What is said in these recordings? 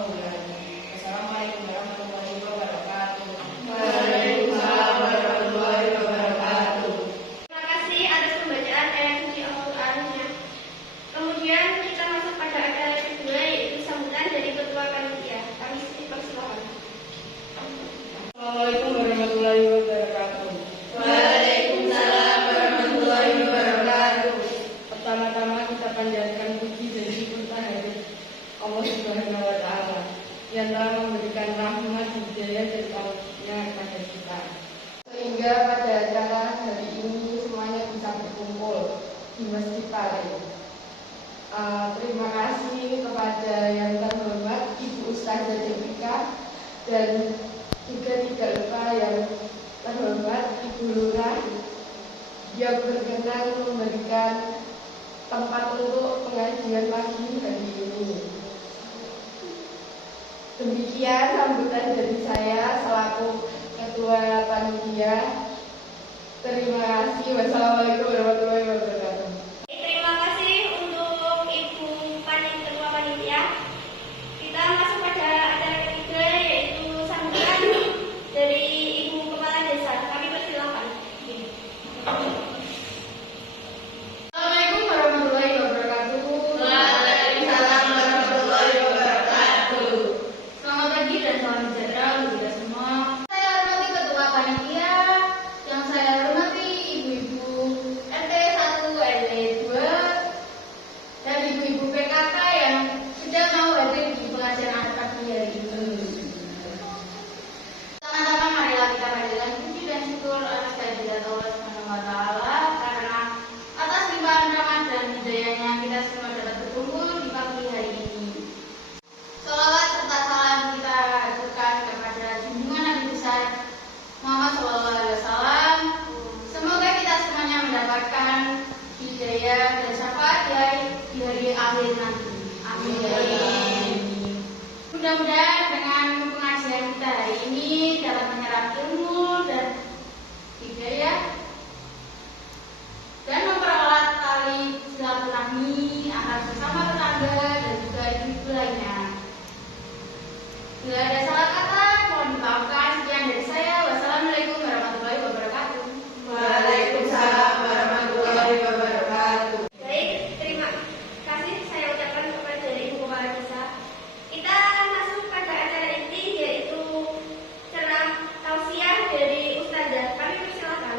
memulai. Assalamualaikum warahmatullahi wabarakatuh. Waalaikumsalam warahmatullahi wabarakatuh. Terima kasih atas pembacaan ayat suci Al-Qur'annya. Kemudian kita masuk pada acara kedua, yaitu sambutan dari Ketua Panitia. Kami persilakan. Assalamualaikum warahmatullahi wabarakatuh. Waalaikumsalam warahmatullahi wabarakatuh. Pertama-tama kita panjatkan puji dan syukur kehadirat Allah Subhanahu wa Ta'ala yang telah memberikan rahmat, hidayah dan taufik-Nya kepada kita, sehingga pada acara hari ini semuanya bisa berkumpul di Masjid Paling. Terima kasih kepada yang terhormat Ibu Ustazah Devika dan juga tidak lupa yang terhormat Ibu Lurah yang berkenan memberikan tempat untuk pengajian pagi hari ini. Demikian sambutan dari saya selaku Ketua Panitia. Terima kasih. Wassalamualaikum warahmatullahi wabarakatuh. Terima kasih untuk Ibu Ketua Panitia. Kita masuk pada acara ketiga, yaitu sambutan dari Ibu Kepala Desa. Kami persilakan. Assalamualaikum warahmatullahi wabarakatuh. Waalaikumsalam warahmatullahi wabarakatuh. Selamat pagi dan salam sejahtera untuk kita semua. Saya hormati Ketua Panitia, yang saya hormati Ibu-Ibu RT 1, RT 2, dan Ibu-Ibu PKK yang sudah mau hadir di pengajian akhir pagi hari ini. Sama-sama marilah kita panjatkan puji dan syukur atas kehadirat Allah Subhanahu wa Ta'ala, karena atas limpahan rahmat dan hidayahnya kita semua dapat berkumpul di pagi hari ini. Salawat serta salam kita haturkan kepada junjungan Nabi besar Muhammad SAW. Semoga kita semuanya mendapatkan hidayah dan syafaat di hari akhir nanti. Amin. Mudah-mudahan dengan pengajian kita hari ini dapat menyerap ilmu dan hidayah dan mempererat tali silaturahmi antar sesama tetangga dan juga ibu-ibu lainnya. Bila ada salah kata, mohon dimaafkan. Sekian dari saya. Wassalamualaikum warahmatullahi wabarakatuh. Waalaikumsalam warahmatullahi wabarakatuh. Baik, terima kasih saya ucapkan kepada Ibu Kepala Desa. Kita masuk pada acara inti, yaitu ceramah tausiah dari Ustazah. Kami persilakan.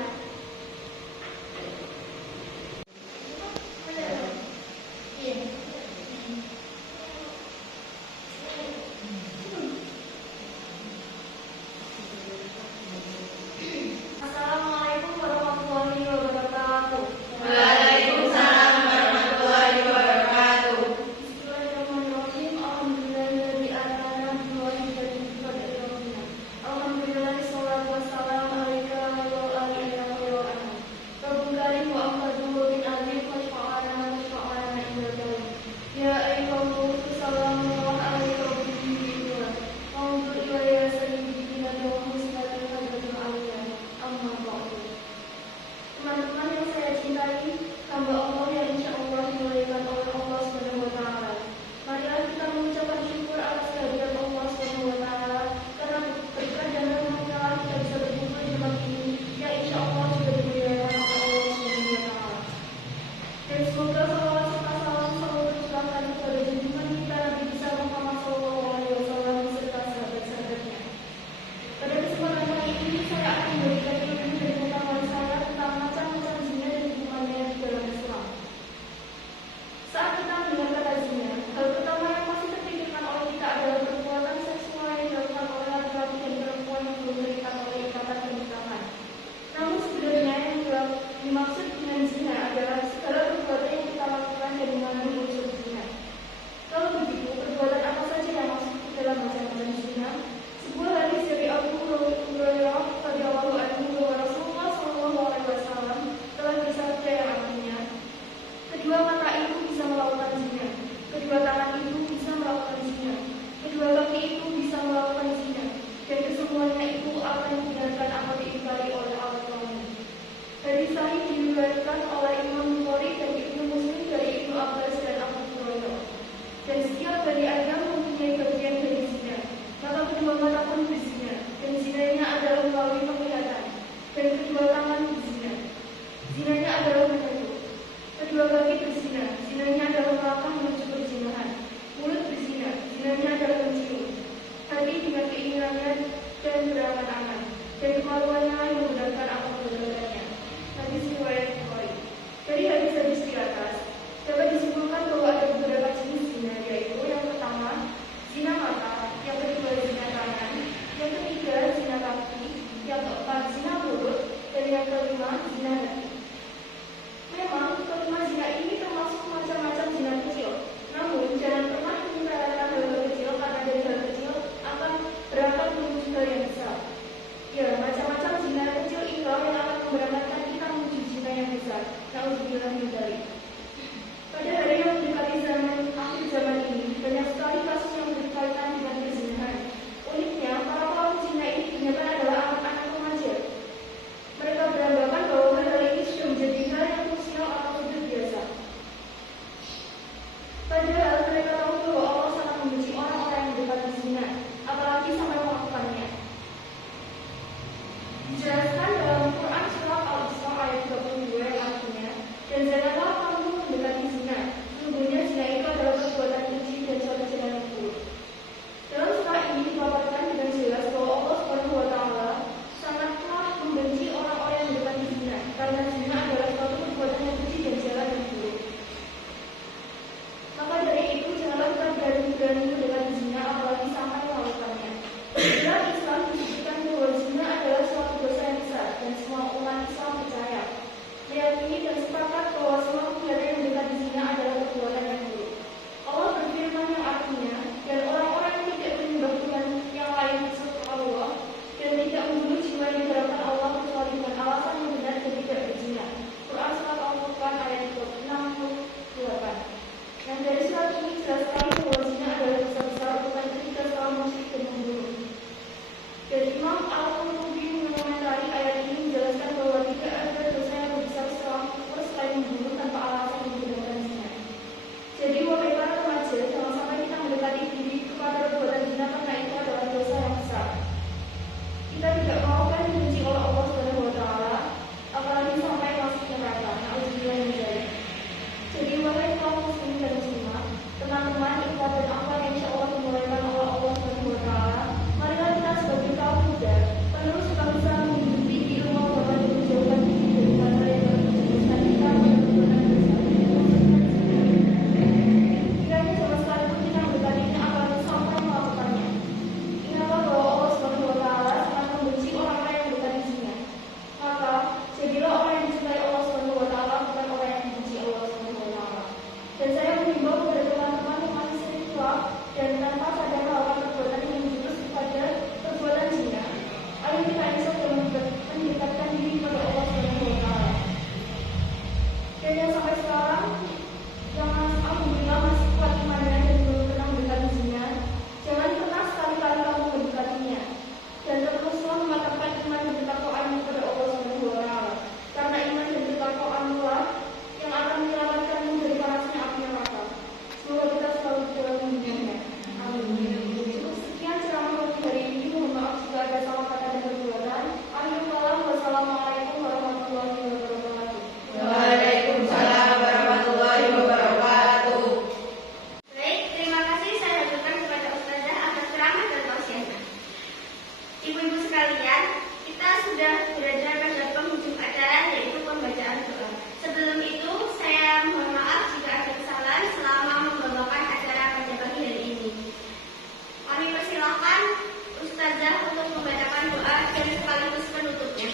membacakan doa dan sekaligus penutupnya.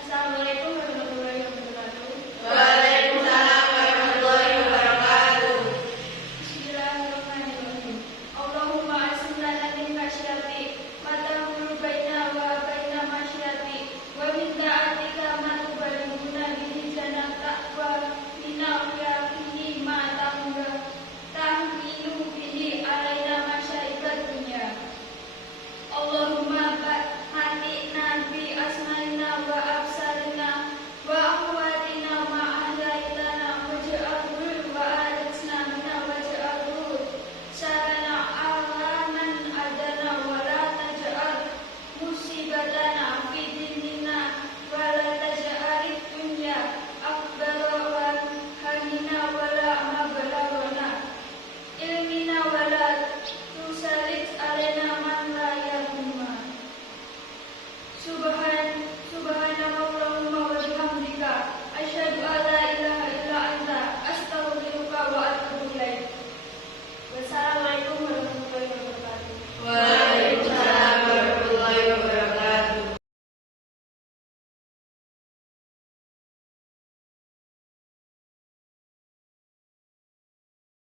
Assalamualaikum warahmatullahi wabarakatuh. Waalaikumsalam warahmatullahi wabarakatuh. Bismillahirrahmanirrahim. Allahumma asim lana min khasyatik ma tahulu baina wa baina masyati wa min ta'atika ma tuballighuna bihi jannata wa min yaqini ma tahminu bihi alaina masyaibat dunya. Allahumma matina bi asmaina wa absarina wa aqwatina ma ahyaitana waj'alhu wa arisna minna waj'alhu sarana awaman adana wa la taj'al musibatana fi dinina wa la taj'al dunya akbara wa hamina wa la mablagana ilmina wa la tusallit alaina man la yarhamuna. Subhan